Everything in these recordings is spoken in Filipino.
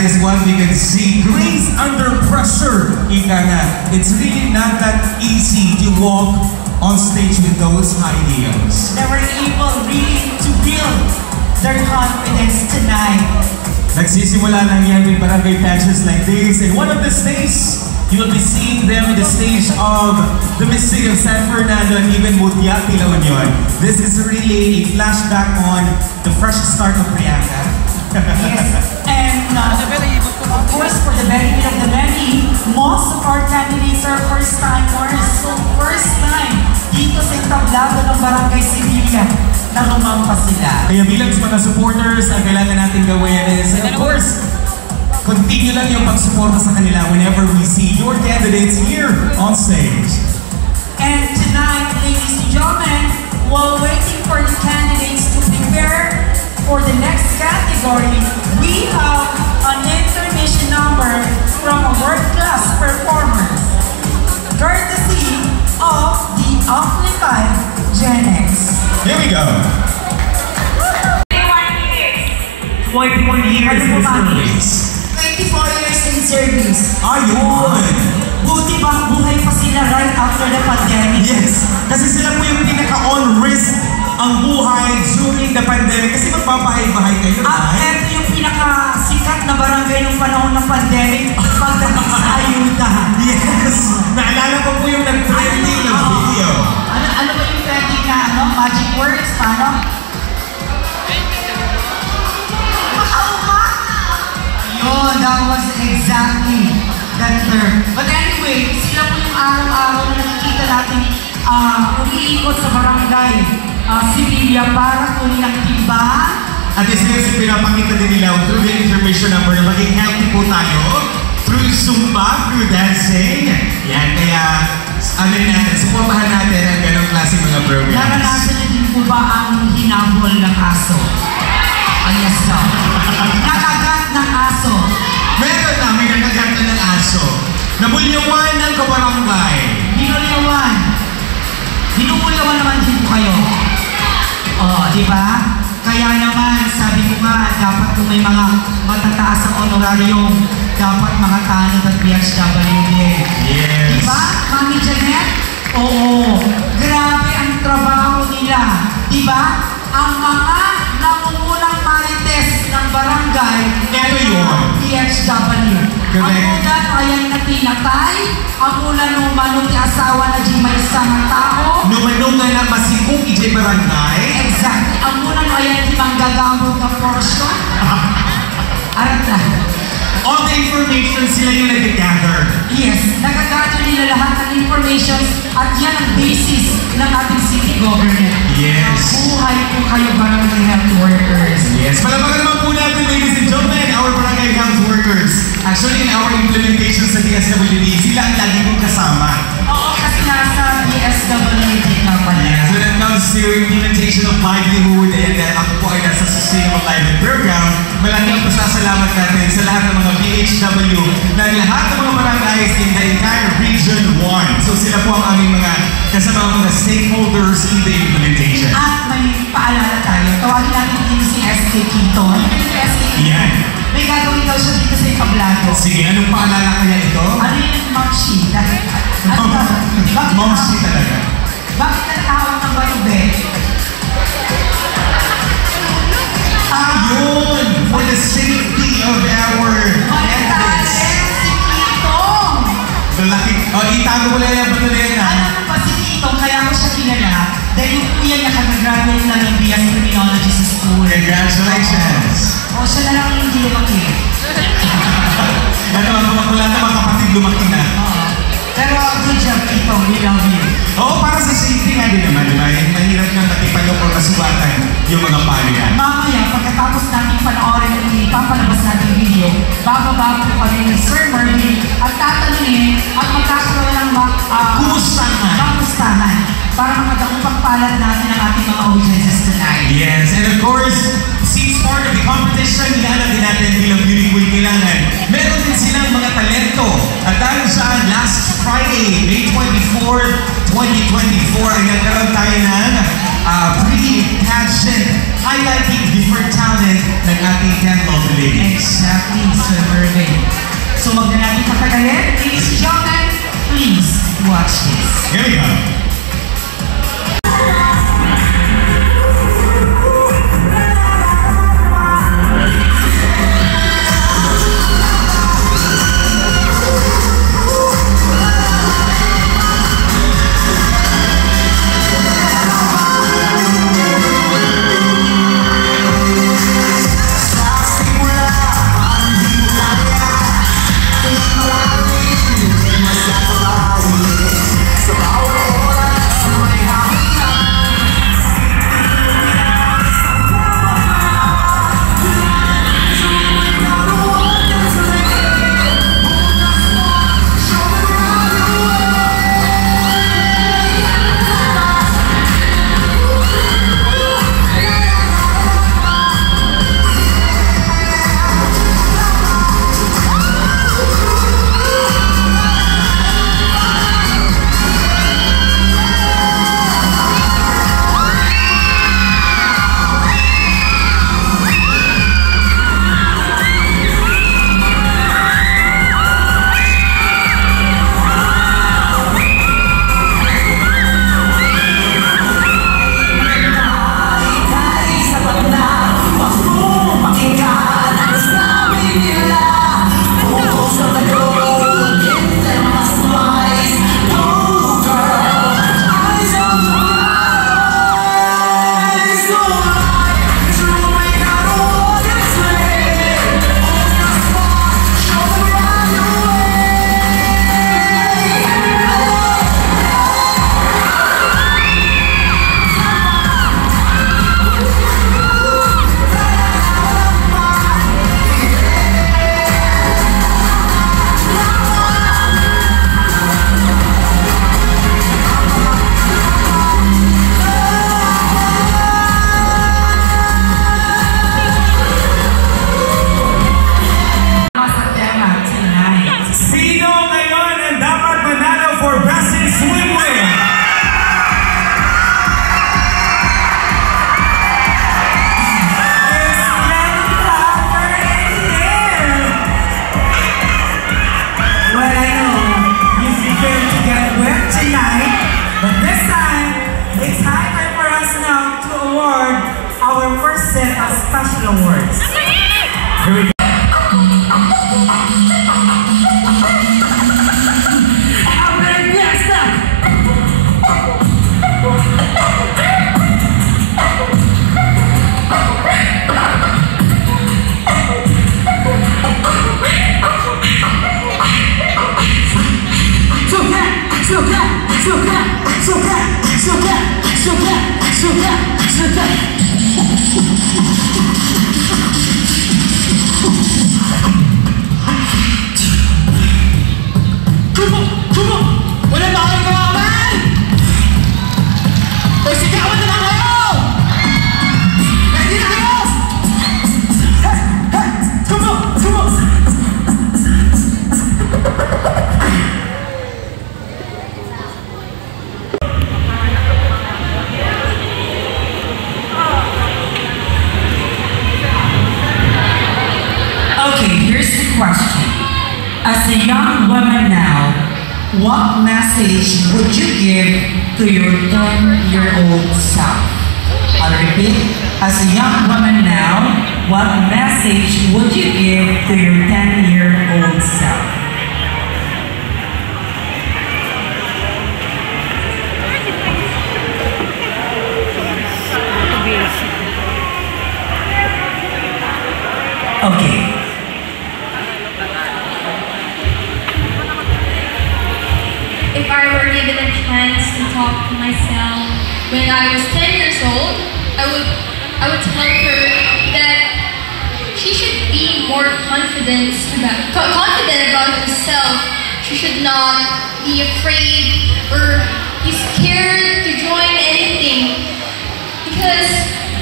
that is what we can see. Grace under pressure, ika nga. It's really not that easy to walk on stage with those high heels. They were able really to build their confidence tonight. Nagsisimula lang yan with barangay patches like this. And one of these days, you will be seeing them in the stage of the Miss City of San Fernando and even Mutiati, La Union. This is really a flashback on the fresh start of Priyanka. Yes, and of course, for the benefit of the many, most of our candidates are first-timers. So first time dito sa entablado ng Barangay Sevilla na lumampas sila. Kaya bilang mga supporters, ang kailangan natin gawin is, of course, continue lang yung pagsuporta sa kanila whenever we see your candidates here on stage. And tonight, ladies and gentlemen, while waiting for the candidates to prepare for the next category, we have an intermission number from a world-class performers, courtesy of the Amplified Gen X. Here we go. 21 years in service. 24 years in service. Ayun! Buti ba buhay pa sila right after the pandemic? Yes! Kasi sila po yung pinaka-on risk ang buhay during the pandemic. Kasi magpapahay-bahay kayo, at ito yung pinaka-sikat na barangay ng panahon ng pandemic pagdating sa ayuda. Yes! Naalala ko po yung nag-trending na video. Ano ba yung trending na magic words? Paano? Yun, that was exactly that term. But anyway, sila po yung araw-araw na nakikita natin umiikot sa barangay Sevilla para kunin ang tiba. At isa yung pinapakita din nila through the information number na maging healthy po tayo through Zumba, through dancing. Yan, kaya ano natin, supportahan natin ang ganong klase mga programs. Naranasan niyo din po ba ang hinabol ng aso? Yes, daw. Nakagat ng aso. Meron na, may nakagat ng aso. Nabulyawan ng kabarangay. Binulyawan. Binubulyawan naman din po kayo. Di ba? Kaya naman, sabi ko nga, dapat kung may mga matataas ang honoraryong, dapat mga tanod at PHW. Yes. Di ba, Mami Janet? Oo. Grabe ang trabaho nila. Di ba? Ang mga nangungulang marites ng barangay, ito yun. PHW. Ang ulan ayan na pinatay, ang ulan numano ti asawa na di may isang tao. Numanong na masikong ijay barangay. Exactly. Ang ulan ayan ti manggagamot na portion. Arat na. All the information sila yung nag-gather. Yes, nagagather nila lahat ng information at yan ang basis ng ating city government. Yes. Buhay po kayo barangay health workers. Yes. Palapakan naman po natin, ladies and gentlemen, our barangay health workers. Actually, in our implementation sa DSWD, sila ang lagi kong kasama. Oo, kasi nasa DSWD na pala. So when it comes to implementation of livelihood and ako po ay nasa Sustainable Livelihood Program, malaki ang pasasalamat natin sa lahat ng mga BHW ng lahat ng mga barangays in the entire Region 1. So sila po ang aming mga kasama mga stakeholders in the implementation. At may paalala tayo. Tawagin natin din si SK Quito. Ano yung SK Quito? Yan. May gagawin daw siya dito sa ikablado. Sige, anong paalala kaya ito? Ano yung Momshi? Momshi talaga. Bakit natawag ng barube? Ayun! For the safety of our candidates. Si Kitong! Lalaki. Itago mo lang yung batalyan na. Alam mo ba si Kitong, kaya ko siya kilala dahil yung kuya niya kagagraduate na ng BS Criminology sa school. Congratulations! O siya na lang yung hindi lumaki. Wala na mga kapatid lumaki na. Pero good job, Kitong. We love you. Oo, para sa safety nga din naman, diba? Mahirap nga natipalo o nasubatan yung mga palihan. Mamaya, pagkatapos natin panoorin yung ipapalabas natin video, bababa po kami ni Sir Mervin at tatanungin at magkakaroon ng kumustahan para makadaupang palad natin ang ating mga audiences tonight. Yes, and of course, since part of the competition, ilalagay din natin bilang beauty queen kailangan. Meron din silang mga talento. At dahil saan, last Friday, May 24, 2024, ay nagkaroon tayo ng pre-pageant highlighting different talent ng ating 10 lovely ladies. Exactly, Sir Mervin. So wag na natin patagalin. Ladies and gentlemen, please watch this. Here we go. Special awards. Here we go. Question. As a young woman now, what message would you give to your 10-year-old self? I'll repeat. As a young woman now, what message would you give to your 10-year-old self? Okay. If I were given a chance to talk to myself when I was 10 years old, I would tell her that she should be more confident about herself. She should not be afraid or be scared to join anything. Because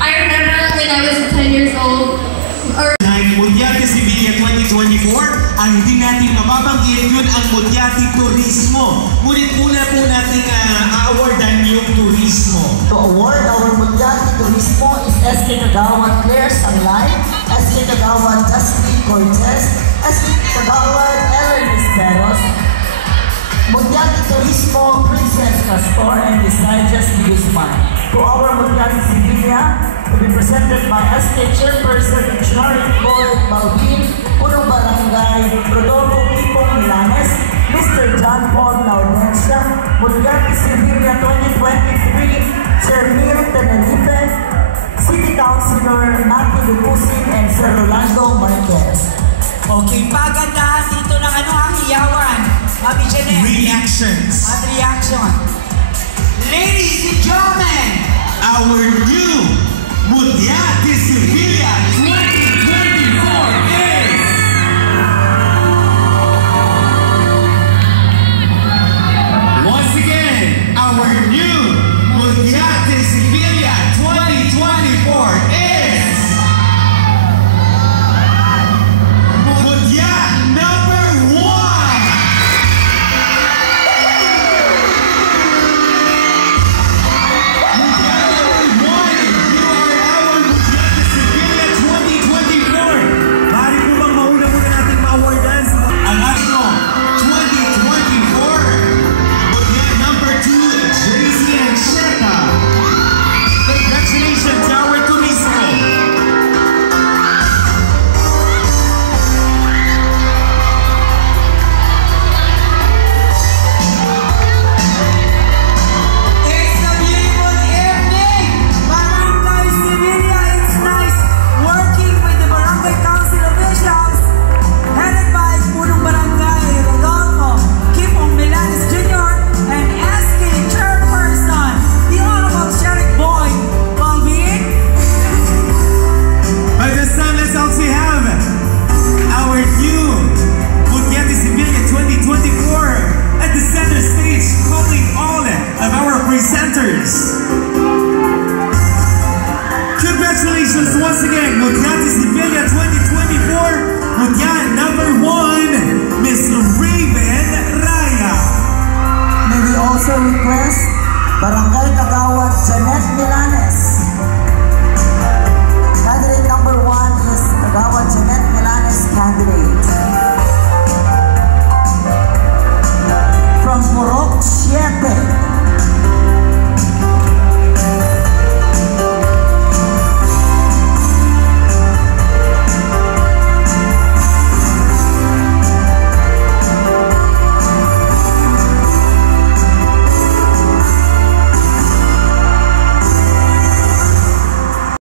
I remember when I was 10 years old, Mudyati Sevilla 2024, ang hindi natin mababanggit, yun ang Mudyati Turismo. Ngunit muna po natin awardan yung turismo. To award our Mudyati Turismo is SK Kagawad Claire Sanglay Kagawad Dusty Cortez, SP Kagawad Ellen Esteros, Mugyati Turismo Princess Castor, and Desaias de Guzman. To our Mugyati Sevilla, to be presented by SK Chairperson Charlie Floyd Balbin, Puno Barangay, Rodolfo Pipong Milanes, Mr. John Paul Laudencia, Mugyati Sevilla 2023, Sir Neil Tenerife, City Councilor Matthew Lucusin, and Sir Rolando Marquez. Okay, pagandahan dito ng ano ang iyawan. Mami Janet. Reactions. At reaction. Ladies and gentlemen, Our new Mugyati Sevilla